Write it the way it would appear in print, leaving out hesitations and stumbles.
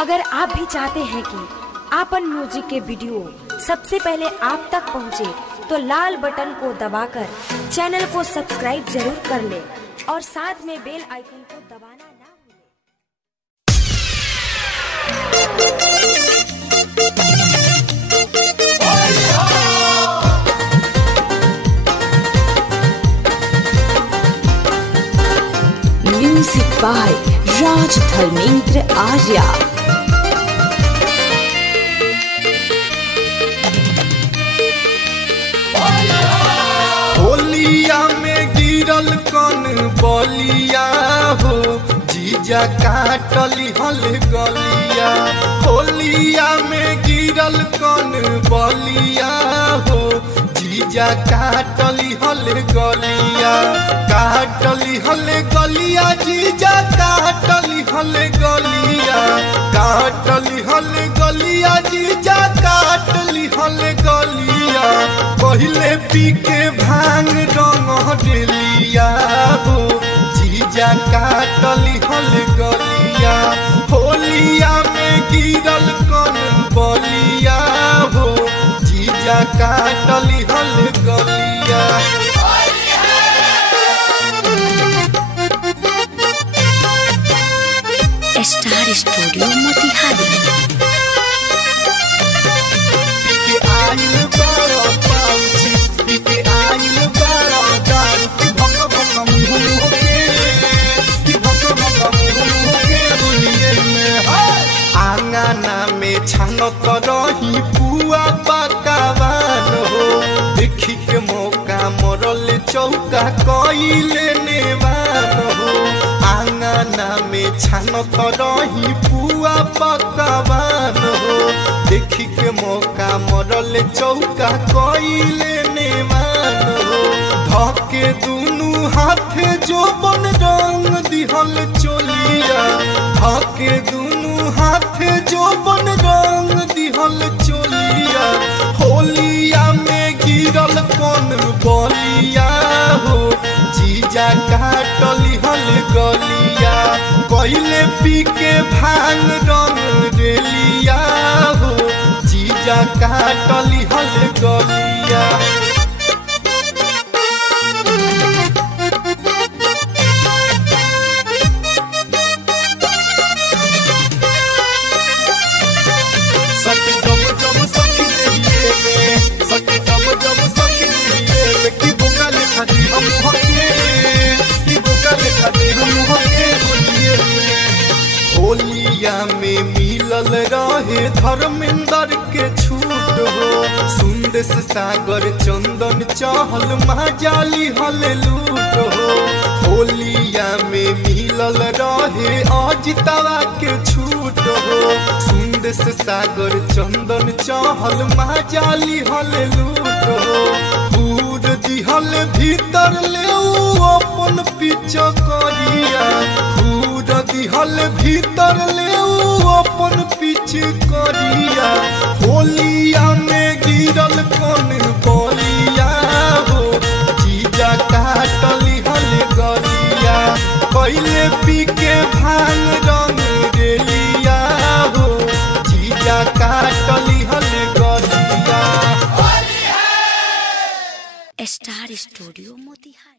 अगर आप भी चाहते हैं कि आपन म्यूजिक के वीडियो सबसे पहले आप तक पहुंचे, तो लाल बटन को दबाकर चैनल को सब्सक्राइब जरूर कर ले और साथ में बेल आइकन को दबाना ना भूलें। म्यूजिक बाय राज धर्मेंद्र आर्या। होलिया में गिरल कौन बलिया हो, जीजा काटली हल गलिया। होलिया में गिरल कौन बलिया हो, जीजा काटली हल गलिया। काटली हल गलिया, जीजा काटली हल गलिया। काटली हल गलिया, जीजा काटली हल गलिया। पहले पी के भांग रंग डेलिया हो, जीजा काटली हल गलिया। होलिया में गिरल कौन बलिया हो, जीजा काटली हल गलिया। Star studio Motihari. आंगना में छानत रही पुआ पकावान हो, देखी के मौका मरल चौका कइले नेवान हो। आंगना में छानत रही पुआ पकावान हो, देखी के मौका मरल चौका कइले नेवान हो। धके दुनु हाथे जो बन रंग दिहल चोलिया। धके दुनु हाथे जो बन रंग दिहल चोलिया। होलिया में गिरल कौन बलिया हो, जीजा काटली हल गलिया। पहले पी के भांग रंग डेलिया हो, जीजा काटली हल गलिया। होलिया में मिलल रहे धर्मेंद्र के छूट हो, सुंदस सागर चंदन चहल महाजाली हल लूट हो। होलिया में मिलल रहे अजितवा के छूट हो, सुंदस सागर चंदन चहल महाजाली हल लूट हो। पूर दिहल भीतर ले अपन पीछे करिया। पूर दिहल भीतर ले अपन पीछे करिया। होलिया में गिरल कौन बलिया हो, जीजा काटली हल गलिया। पहले पी के भांग रंग डेलिया हो, जीजा काटली हल गलिया। Star studio Motihari.